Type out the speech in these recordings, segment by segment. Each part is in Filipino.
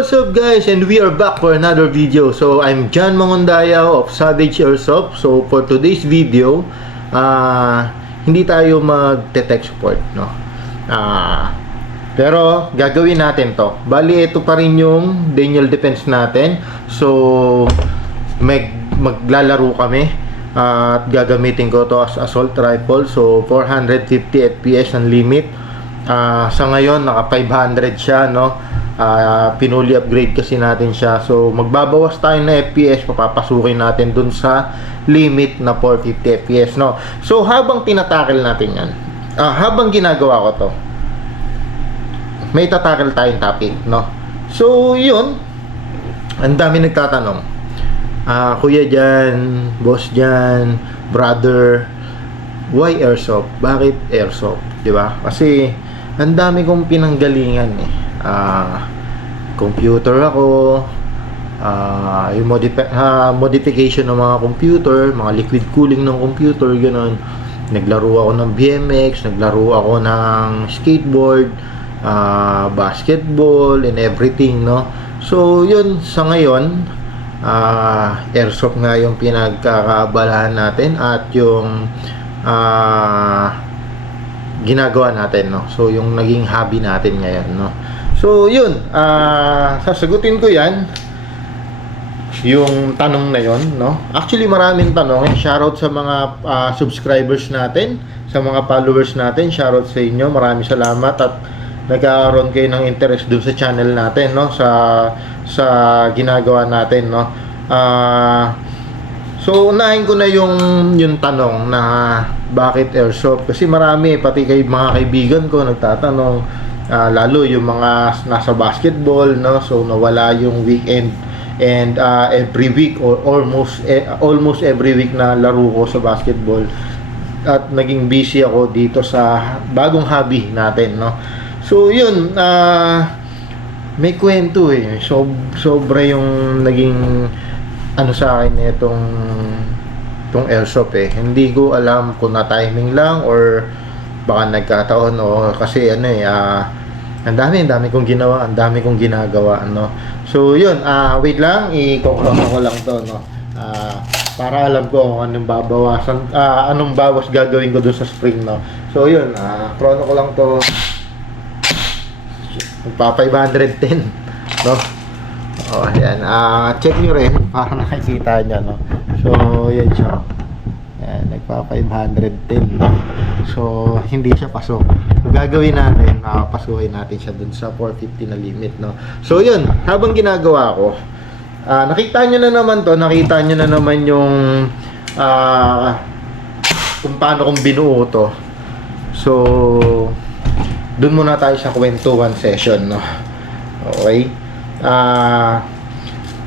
what's up guys, and we are back for another video. So I'm John Mangondayaw of Savage Airsoft. So for today's video, hindi tayo mag-tech support, no? Pero gagawin natin to. Bali, ito pa rin yung Daniel Defense natin. So maglalaro kami at gagamitin ko to as assault rifle. So 450 FPS ang limit. Sa ngayon naka 500 siya, no? Pinuli upgrade kasi natin siya. So magbabawas tayo na FPS, papapasukin natin dun sa limit na 450 FPS, no? So habang tinatakil natin yan, habang ginagawa ko to, may tatakil tayong topic, no? So yun, ang dami nagtatanong, kuya dyan, boss dyan, brother, why airsoft? Bakit airsoft? Diba? Kasi ang dami kong pinanggalingan eh. Computer ako, yung modification ng mga computer, mga liquid cooling ng computer, gano'n. Naglaro ako ng BMX, naglaro ako ng skateboard, basketball, and everything, no? So yun, sa ngayon, airsoft nga yung pinagkakaabalahan natin at yung ginagawa natin, no? So yung naging hobby natin ngayon, no? So yun, sasagutin ko yan, yung tanong na yon, no? Actually maraming tanong. Shoutout sa mga subscribers natin, sa mga followers natin, shoutout sa inyo, maraming salamat at nagkakaroon kayo ng interest dun sa channel natin, no? Sa ginagawa natin, no? So unahin ko na yung tanong na bakit airsoft, kasi marami, pati kay mga kaibigan ko nagtatanong, lalo yung mga nasa basketball, no? So nawala yung weekend, and every week or almost every week na laro ko sa basketball, at naging busy ako dito sa bagong hobby natin, no? So yun, may kwento eh. Sobra yung naging ano sa akin itong airsoft eh. Hindi ko alam kung na timing lang or baka nagkataon, o kasi ano eh, ang dami kong ginawa, ang dami kong ginagawa, no? So yun, wait lang, i-conclude ko lang to, no? Para alam ko kung anong babawasan, anong bawas gagawin ko dun sa spring, no? So yun, chrono ko lang to, magpa 510, no? O, ayan, check nyo rin para nakikita nyo, no? So yan siya, ayan, nagpa 510, no? So hindi siya pasok. So gagawin natin, pasukin natin siya dun sa 450 na limit, no? So yun, habang ginagawa ko, nakita nyo na naman to, nakita nyo na naman yung kung paano kong binuo to. So dun muna tayo sa kwentuhan session, no? Okay,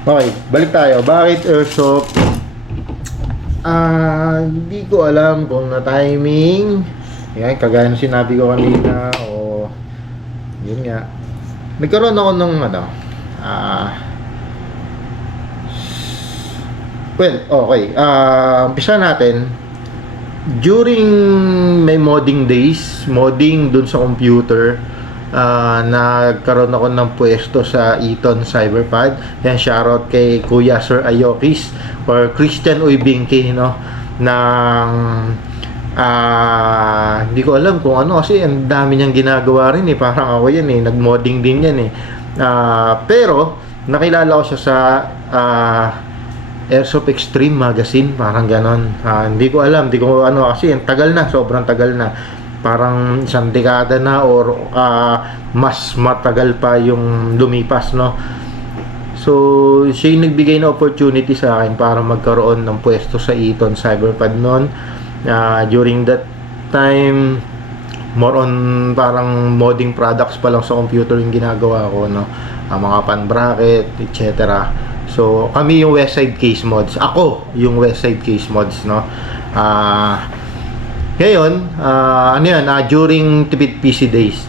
okay, balik tayo. Bakit airsoft? Hindi ko alam kung na timing. Yan, kagaya ng sinabi ko kanina, o yun nga, nagkaroon ako ng ano, well, okay, umpisa natin during may modding days, modding dun sa computer. Nagkaroon ako ng pwesto sa Eton Cyberpad. Yan, shoutout kay Kuya Sir Ayokis or Christian Uybingke, no? Hindi ko alam kung ano, kasi ang dami niyang ginagawa rin eh. Parang ako yan eh, nag-modding din yan eh. Pero nakilala ko siya sa Airsoft Extreme Magazine, parang ganon. Hindi ko alam, hindi ko ano, kasi tagal na, sobrang tagal na. Parang isang dekada na or mas matagal pa yung lumipas, no? So siya yung nagbigay na opportunity sa akin para magkaroon ng pwesto sa Eton Cyberpad noon. During that time, more on parang modding products pa lang sa computer yung ginagawa ko, no? Mga pan bracket, etc. So kami yung Westside Case Mods, ako yung Westside Case Mods, no? Ngayon, ano yan, during Tipid PC days.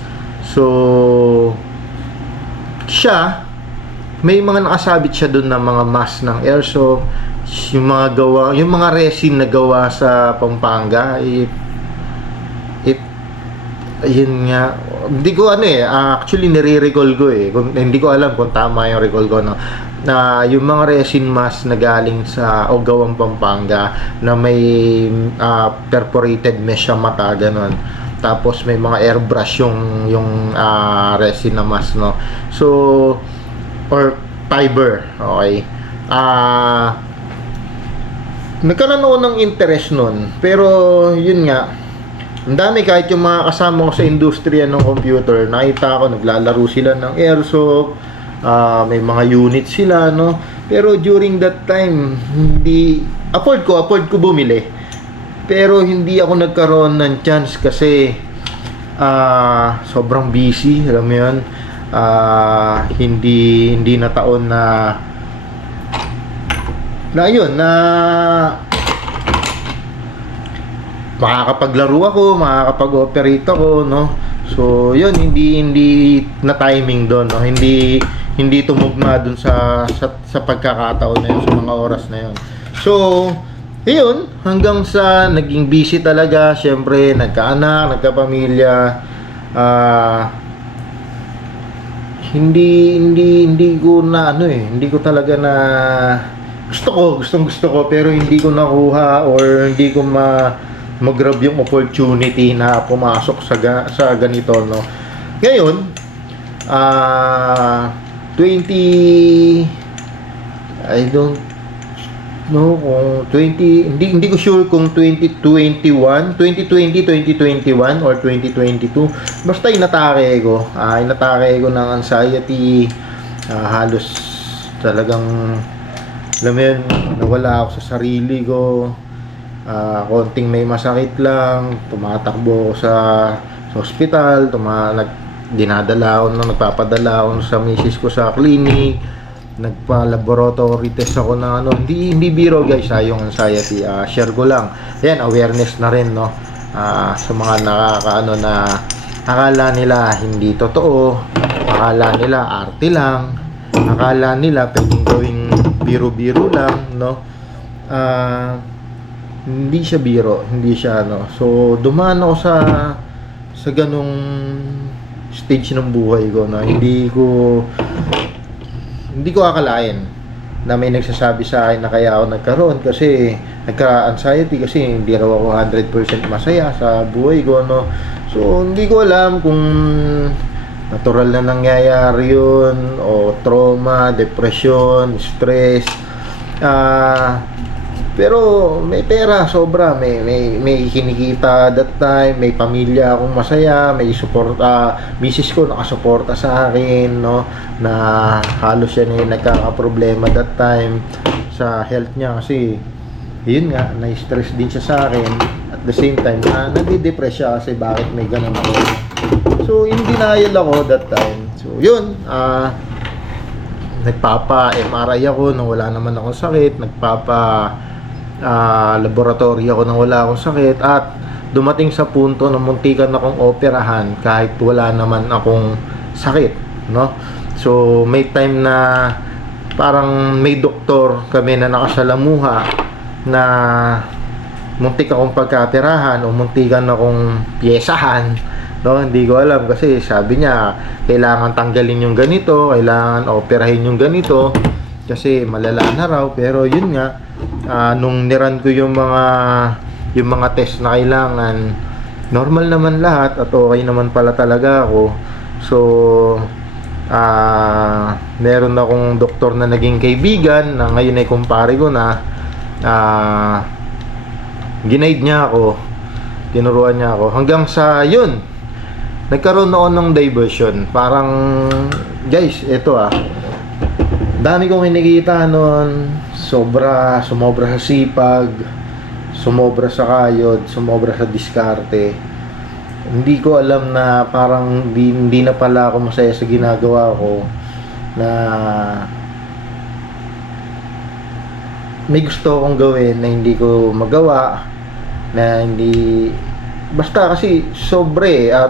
So siya, may mga nakasabit siya doon ng mga mask ng airsoft, yung mga resin na gawa sa Pampanga. Ayun nga, hindi ko actually nire-recall ko hindi ko alam kung tama yung recall ko, no, na yung mga resin mask na galing sa Ogawang Pampanga na may perforated mesh sa mata, ganun. Tapos may mga airbrush yung resin na mask, no. So, or fiber, okay. Nagkaroon ako ng interest nun, pero yun nga, ang dami, kahit yung mga kasama ko sa industriya ng computer, nakita ko naglalaro sila ng airsoft, may mga units sila, no. Pero during that time, hindi afford ko bumili. Pero hindi ako nagkaroon ng chance kasi sobrang busy, alam mo 'yun. Hindi na taon na yun na makakapaglaro ako, makakapag-operate ako, no. So, yun, hindi na timing doon, no. Hindi tumugma doon sa pagkakataon na yun, sa mga oras na yun. So, yun, hanggang sa naging busy talaga, syempre, nagkaanak, nagkapamilya, hindi ko na hindi ko talaga na gustong gusto ko, pero hindi ko nakuha or hindi ko mag-grab yung opportunity na pumasok sa ganito, no. Ngayon, 20, I don't know kung 20, hindi ko sure kung 2020, 2021 or 2022. Basta inatake ko ng anxiety, halos talagang, alam mo yun, nawala ako sa sarili ko. Konting may masakit lang, tumatakbo ako sa hospital, nagpapadala ako sa misis ko sa clinic, nagpa-laboratory test ako na hindi biro guys, yung anxiety. Share ko lang, yan, awareness na rin, no, sa mga na akala nila hindi totoo, akala nila arte lang, akala nila pwedeng gawing biro-biro lang, no. Hindi siya biro, hindi siya So, dumaan ako sa ganung stage ng buhay ko na hindi ko akalain na may nagsasabi sa akin na kaya ako nagkaroon, kasi nagka-anxiety kasi hindi raw ako 100% masaya sa buhay ko, no. So, hindi ko alam kung natural na nangyayari yun o trauma, depression, stress. Pero may pera, sobra, may kinikita that time, may pamilya akong masaya, may suporta, misis ko nakasuporta sa akin, no, na halos siya na nagkakaproblema that time sa health niya kasi yun nga, na-stress din siya sa akin. At the same time, nadi-depress siya kasi bakit may ganun ako. So, in denial ako that time. So, yun, nagpapa-MRI ako nang wala naman akong sakit, laboratory ako nang wala akong sakit, at dumating sa punto na muntikan akong operahan kahit wala naman akong sakit, no. So, may time na parang may doktor kami na nakasalamuha na muntik akong pagkaperahan o muntikan akong pyesahan, no. Hindi ko alam kasi sabi niya kailangan tanggalin yung ganito, kailangan operahin yung ganito kasi malala na raw. Pero yun nga, nung niran ko yung mga test na kailangan, normal naman lahat at okay naman pala talaga ako. So, meron akong doktor na naging kaibigan na ngayon ay kumpare ko na, ginaid niya ako, tinuruan niya ako hanggang sa yun, nagkaroon ako ng diversion. Parang, guys, ito dami kong kinikita noon, sumobra sa sipag, sumobra sa kayod, sumobra sa diskarte. Hindi ko alam na parang hindi na pala ako masaya sa ginagawa ko, na may gusto akong gawin na hindi ko magawa, na hindi, basta kasi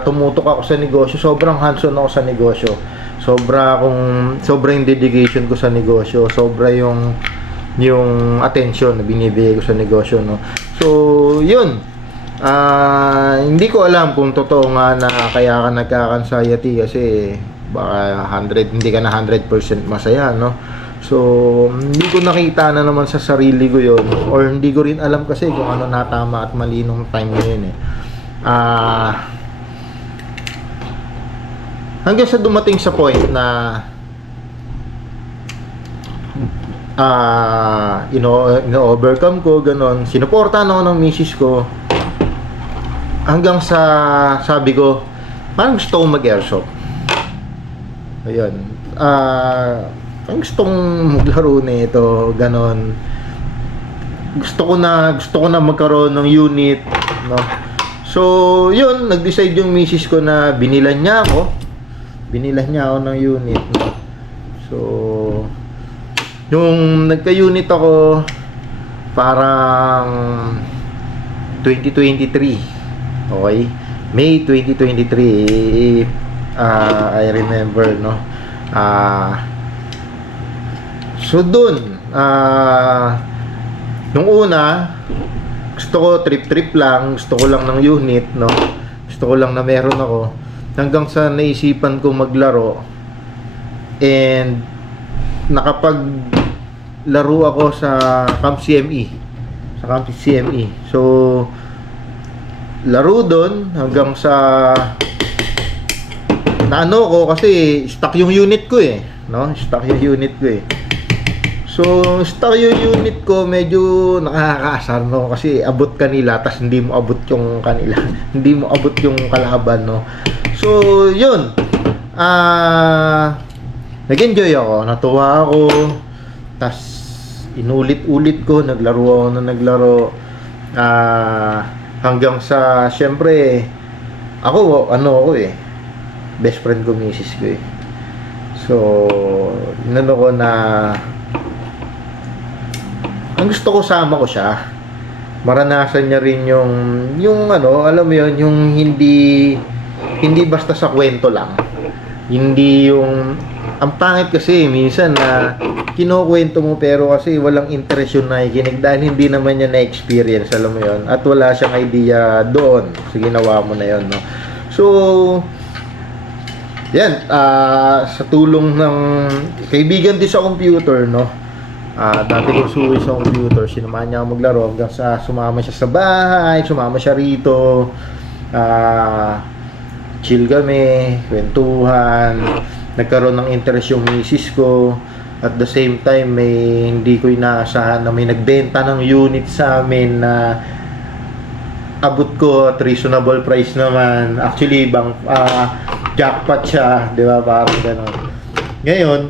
tumutok ako sa negosyo, sobrang hands-on ako sa negosyo. Sobra yung dedication ko sa negosyo, sobra yung attention na binibigay ko sa negosyo, no. So, yun. Hindi ko alam kung totoo nga na kaya ka nagka-anxiety kasi baka 100, hindi ka na 100% masaya, no? So, hindi ko nakita na naman sa sarili ko yon, or hindi ko rin alam kasi kung ano na tama at mali nung time na yun eh. Hanggang sa dumating sa point na ino-overcome ko, ganon. Sinuportahan ako ng misis ko. Hanggang sa sabi ko, parang gusto kong mag-airsoft. Ayun. Parang gustong maglaro nito, ganon. Gusto ko na magkaroon ng unit, no? So, yun, nag-decide yung misis ko na binilan niya ako ng unit, no? So, yung nagka-unit ako parang 2023. Okay? May 2023, I remember, no? So dun, nung una, gusto ko trip lang, gusto ko lang ng unit, no? Gusto ko lang na meron ako. Hanggang sa naisipan ko maglaro, and nakapaglaro ako sa Camp CME. So, laro doon hanggang sa naano ko kasi stuck yung unit ko eh, no? Stuck yung unit ko eh. So, stuck yung unit ko, medyo nakakaasar, no? Kasi abot kanila, tas hindi mo abot yung kanila. Hindi mo abot yung kalaban, no? So, yun. Nag-enjoy ako, natuwa ako. Tas inulit-ulit ko, naglaro hanggang sa, syempre, ako best friend ko, misis ko eh. So, inano ko na, ang gusto ko sama ko siya. Maranasan niya rin yung alam mo yun, yung hindi basta sa kwento lang. Hindi yung, ang pangit kasi minsan na kinukwento mo pero kasi walang interest yung nakikinig dahil hindi naman niya na-experience, alam mo yon, at wala siyang idea doon sa ginawa mo na yon, no? So, yan, sa tulong ng kaibigan din sa computer, no? Dati ko suwi sa computer, sinamahan niya ako maglaro hanggang sa sumama siya sa bahay, sumama siya rito, chill kami, kwentuhan, nagkaroon ng interest yung misis ko. At the same time, may hindi ko inaasahan na may nagbenta ng unit sa amin na abot ko at reasonable price naman. Actually, jackpot siya, di ba? Parang gano'n. Ngayon,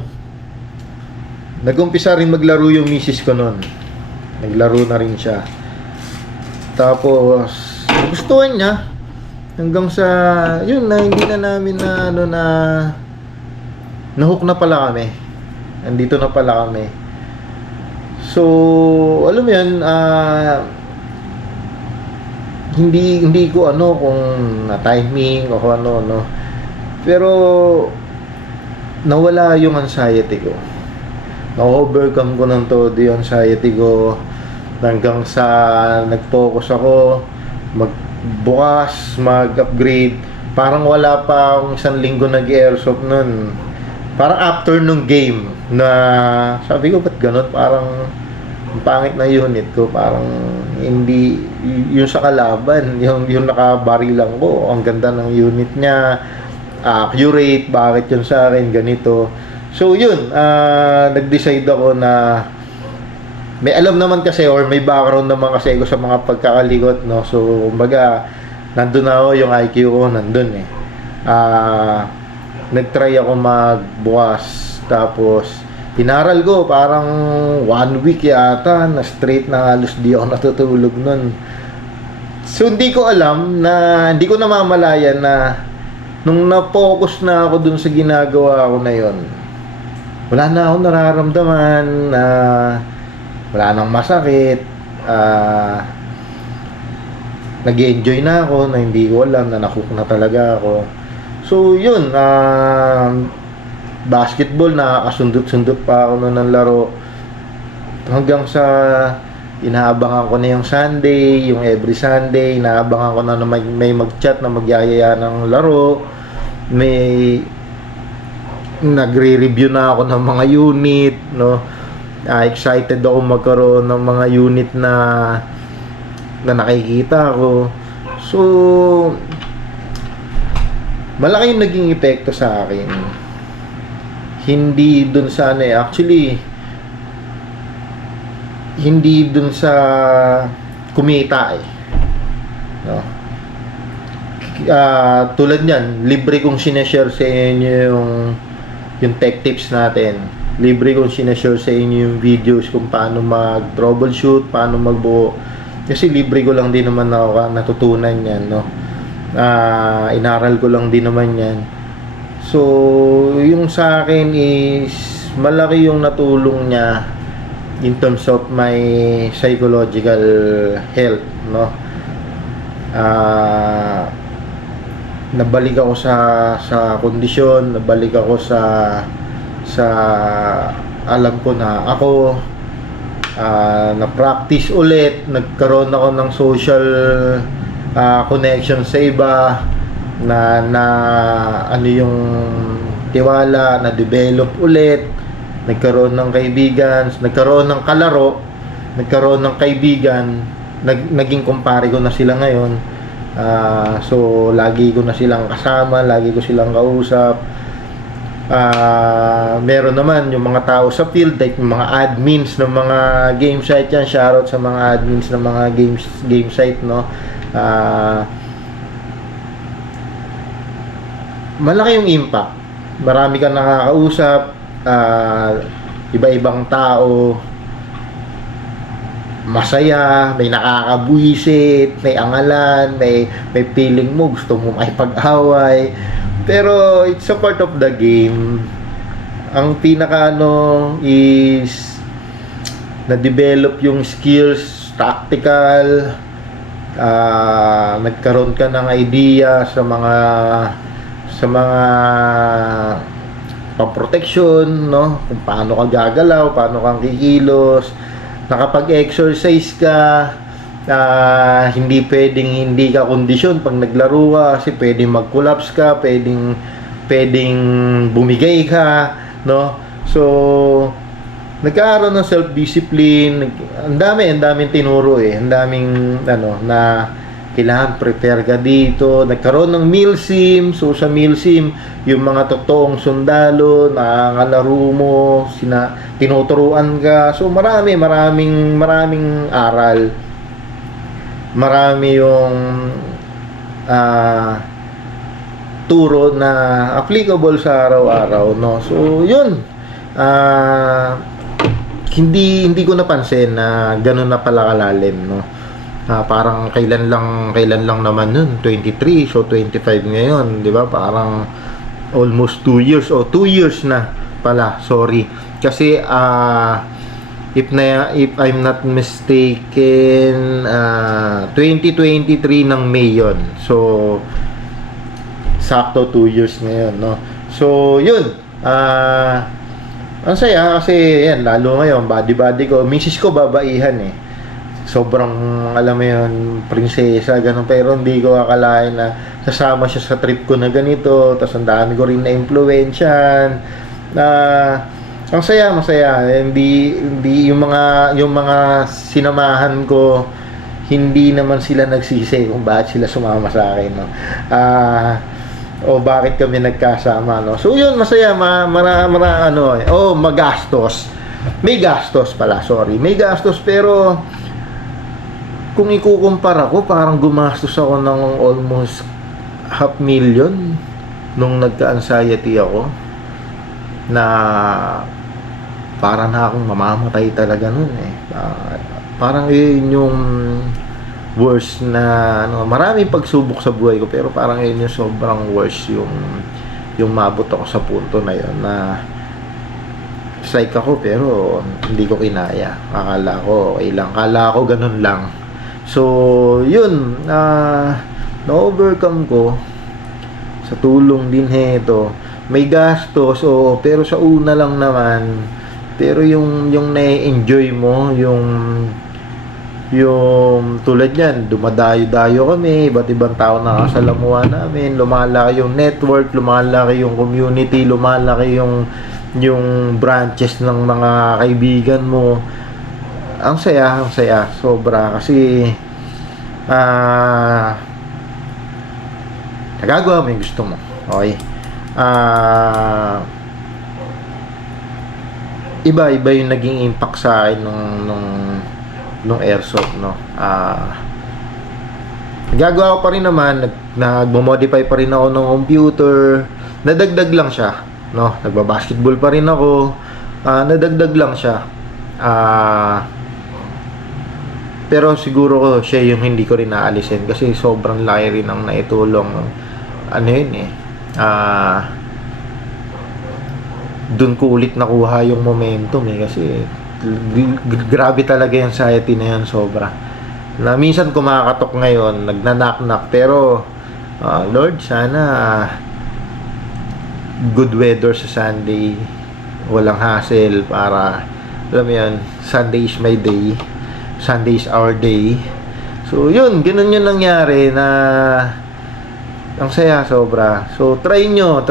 nag-umpisa rin maglaro yung misis ko noon. Naglaro na rin siya. Tapos, gustuhan niya. Hanggang sa, yun na, hindi na namin nahook na pala kami. Andito na pala kami. So, alam mo yan, hindi ko kung na-timing o kung no. Pero, nawala yung anxiety ko. Na-overcome ko ng todo yung anxiety ko hanggang sa nag-focus ako magbukas, mag-upgrade. Parang wala pa akong 1 linggo nag-airsoft nun. Parang after nung game na sabi ko, ba't ganun? Parang pangit na unit ko. Parang hindi yung sa kalaban, yung nakabarilang ko, ang ganda ng unit niya, accurate, bakit yun sa akin ganito. So yun, nag-decide ako na may alam naman kasi or may background naman kasi ako sa mga pagkakalikot, no? So kumbaga nandun ako, yung IQ ko nandun eh. Nagtry ako magbukas, tapos inaral ko parang 1 week yata na straight na halos di ako natutulog nun. So hindi ko alam na, hindi ko namamalayan na nung na-focus na ako dun sa ginagawa ko na yon, wala na akong nararamdaman, wala nang masakit, nag-enjoy na ako na hindi ko alam na nahook na talaga ako. So yun, basketball, nakakasundot-sundot pa ako noon ng laro hanggang sa inaabangan ko na yung Sunday, yung every Sunday, inaabangan ko na may mag-chat na magyayaya ng laro, may nagre-review na ako ng mga unit, no? Excited ako magkaroon ng mga unit na nakikita ko. So, malaki yung naging epekto sa akin. Hindi dun sa actually, hindi dun sa kumita no? Tulad niyan, libre kong sineshare sa inyo yung tech tips natin. Libre kong sineshare sa inyo yung videos kung paano mag-troubleshoot, paano magbuo. Kasi libre ko lang din naman ako natutunan yan, no? Inaral ko lang din naman yan. So, yung sa akin is malaki yung natulong niya in terms of my psychological health, no? Nabalik ako sa kondisyon, nabalik ako sa alam ko na ako, na-practice ulit, nagkaroon ako ng social connection sa iba, na ano yung tiwala, na develop ulit, nagkaroon ng kaibigan, nagkaroon ng kalaro, nagkaroon ng kaibigan, naging kumpare ko na sila ngayon. So lagi ko na silang kasama, lagi ko silang kausap. Meron naman yung mga tao sa field, like yung mga admins ng mga game site yan, shoutout sa mga admins ng mga game site, no? Malaki yung impact, marami kang nakakausap, iba-ibang tao, masaya, may nakakabuhisit, may angalan, may feeling mo gusto mo makipag-away, pero it's a part of the game. Ang pinaka is na-develop yung skills, tactical, nagkaroon ka ng idea sa mga pang-protection, no? Kung paano ka gagalaw, paano kang kikilos, nakapag-exercise ka, hindi pwedeng hindi ka kondisyon pag naglaro ka, kasi pwedeng mag-collapse ka, pwedeng bumigay ka, no? So, nagkaroon ng self-discipline, ang daming tinuro ang daming na kailangan prepare ka dito, nagkaroon ng meal sim. So sa meal sim, yung mga totoong sundalo na kalaro mo, tinuturuan ka. So maraming aral, marami yung turo na applicable sa araw-araw, no? So yun, hindi ko napansin na ganun na pala kalalim, no? Parang kailan lang naman nun, 23, so 25 ngayon, di ba? Parang almost 2 years, 2 years na pala, sorry. Kasi if I'm not mistaken, 2023 ng May yun. So sakto 2 years ngayon, no? So yun, ang saya kasi yan, lalo ngayon body ko, misis ko babaihan sobrang, alam mo yun, prinsesa, ganun. Pero hindi ko akalain na sasama siya sa trip ko na ganito. Tapos ang dami ko rin na influensyan. Ang masaya. Hindi yung mga sinamahan ko, hindi naman sila nagsisi kung bakit sila sumama sa akin, no? O bakit kami nagkasama, no? So yun, masaya, magastos. May gastos pala, sorry. May gastos, pero kung ikukumpara ko, parang gumastos ako ng almost $500,000 nung nagka-anxiety ako, na parang na akong mamamatay talaga nun parang yun yung worst na maraming pagsubok sa buhay ko, pero parang yun yung sobrang worst, yung mabot ako sa punto na yun na psych ako, pero hindi ko kinaya. Akala ko okay lang, akala ko ganun lang. So yun, na-overcome ko sa tulong din heto. May gastos, pero sa una lang naman. Pero yung na-enjoy mo, yung tulad yan, dumadayo-dayo kami, iba't ibang tao nakasalamuha namin, lumalaki yung network, lumalaki yung community, lumalaki yung branches ng mga kaibigan mo. Ang saya, sobra. Kasi nagagawa mo yung gusto mo. Okay? Iba yung naging impact sa akin nung airsoft, no. Nagagawa ko pa rin naman, nagmo-modify pa rin ako ng computer. Nadagdag lang siya, no. Nagba-basketball pa rin ako. Nadagdag lang siya. Pero siguro ko siya yung hindi ko rin naalisin kasi sobrang laki rin ang naitulong. Ano yun eh. Doon ko ulit nakuha yung momentum eh, kasi grabe talaga yung anxiety na yan, sobra. Na minsan kumakatok ngayon, nagnanaknak, pero Lord, sana good weather sa Sunday, walang hassle, para alam mo yan, Sunday is my day, Sunday is our day. So yun, ganun yung nangyari na ang saya, sobra. So try nyo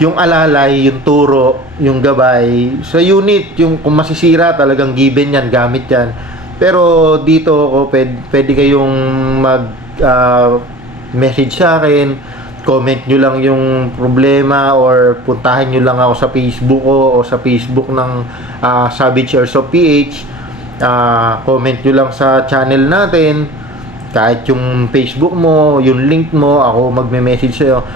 yung alalay, yung turo, yung gabay sa unit, yung kung masisira talagang given yan, gamit yan. Pero dito ako pwede kayong mag message sa akin, comment nyo lang yung problema, or puntahan nyo lang ako sa Facebook ko o sa Facebook ng Savage Airsoft PH. Comment nyo lang sa channel natin, kahit yung Facebook mo, yung link mo, ako magme-message sa'yo.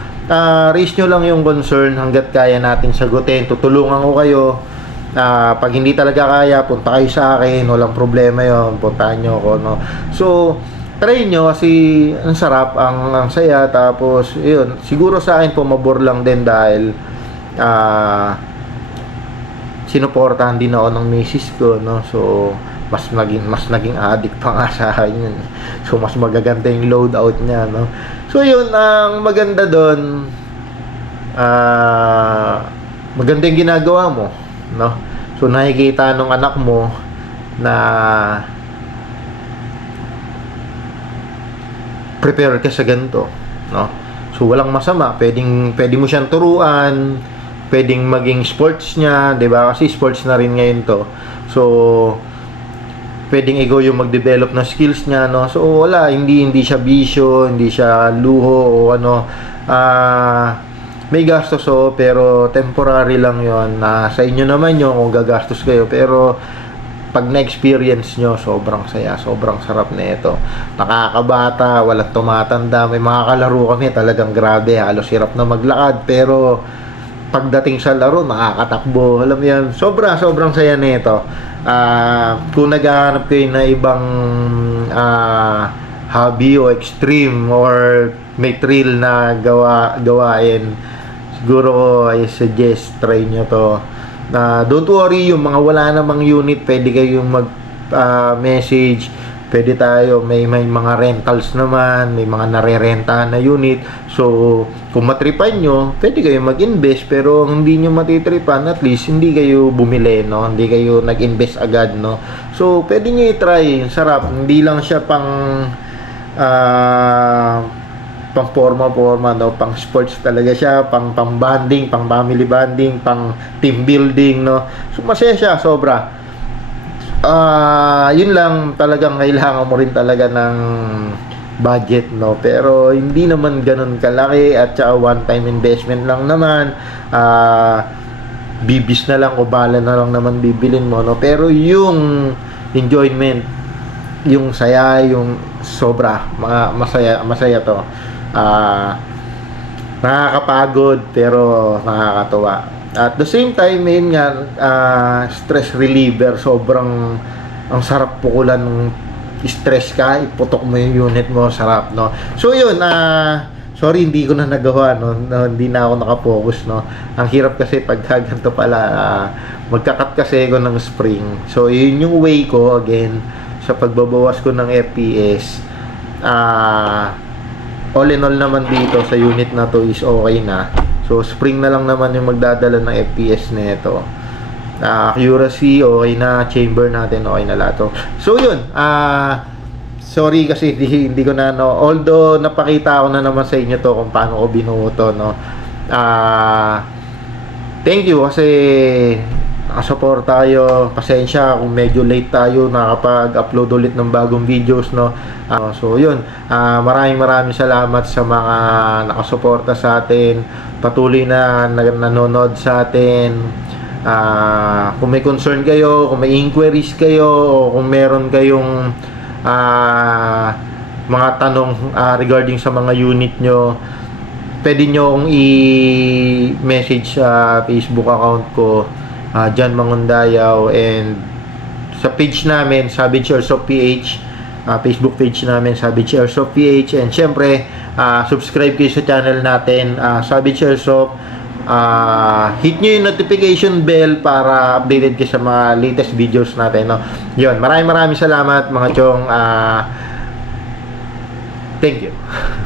Raise nyo lang yung concern hanggat kaya natin sagutin. Tutulungan ko kayo. Pag hindi talaga kaya, punta kayo sa akin, walang problema yon, puntahan nyo ako, no? So try nyo kasi ang sarap, ang saya. Tapos yun, siguro sa akin pumabor lang din dahil sinuportahan din ako ng misis ko, no? So mas naging addict pa nga sa akin yun. So mas magaganda yung loadout niya, no? So yun, ang maganda doon, maganda yung ginagawa mo, no? So nakikita nung anak mo na prepare ka sa ganito, no? So walang masama, pwede mo siyang turuan, pwedeng maging sports niya, 'di ba? Kasi sports na rin ngayon to. So pwedeng ikaw yung mag-develop ng skills niya, no? So wala, hindi siya bisyo, hindi siya luho o ano. May gastos pero temporary lang yon. Sa inyo naman yun kung gagastos kayo, pero pag na-experience nyo, sobrang saya, sobrang sarap na ito. Nakakabata, walang tumatanda, may mga kalaro kami talagang grabe, halos hirap na maglakad, pero pagdating sa laro, nakakatakbo, alam mo yan, sobrang saya na ito. Kung naghahanap kayo na ibang hobby o extreme or may thrill na gawain, siguro ko I suggest try nyo to. Don't worry, yung mga wala namang unit, pwede kayong mag message, pwede tayo, may mga rentals naman, may mga narerentahan na unit. So kung matripan nyo, pwede kayo mag-invest, pero hindi nyo matitripan, at least hindi kayo bumili, no? Hindi kayo nag-invest agad, no? So pwede nyo i-try, sarap, hindi lang siya pang forma, no? Pang sports talaga siya, pang bonding, pang family bonding, pang team building, no? So masaya siya, sobra. Yun lang, talagang kailangan mo rin talaga ng budget, no? Pero hindi naman ganun kalaki, at saka one time investment lang naman. Bibis na lang o bala na lang naman bibilin mo, no? Pero yung enjoyment, yung saya, yung sobra, masaya to. Nakakapagod pero nakakatuwa. At the same time, yun nga, stress reliever, sobrang ang sarap pukulan ng stress ka, iputok mo yung unit mo, sarap, no? So yun, sorry hindi ko na nagawa, no? Hindi na ako nakafocus, no? Ang hirap kasi pag ganito pala, magkakat kasi ako ng spring. So yun yung way ko, again, sa pagbabawas ko ng FPS. All in all naman dito sa unit na to is okay na. So spring na lang naman yung magdadala ng FPS nito. accuracy, okay na. Chamber natin, okay na lahat. So yun, sorry kasi hindi ko na, no, although napakita ko na naman sa inyo to kung paano ko binuo to, no. Thank you kasi nakasupport tayo. Pasensya kung medyo late tayo nakapag-upload ulit ng bagong videos, no. So yun, maraming salamat sa mga nakasuporta sa atin, patuloy na nanonood sa atin. Kung may concern kayo, kung may inquiries kayo, o kung meron kayong mga tanong regarding sa mga unit nyo, pwede nyo akong i-message sa Facebook account ko, John Mangundayaw, and sa page namin, Savage Airsoft PH, Facebook page namin, Savage Airsoft PH, and syempre, subscribe kayo sa channel natin, Savage Airsoft. Hit nyo yung notification bell para updated kayo sa mga latest videos natin, no? Yun, maraming salamat mga chong. Thank you.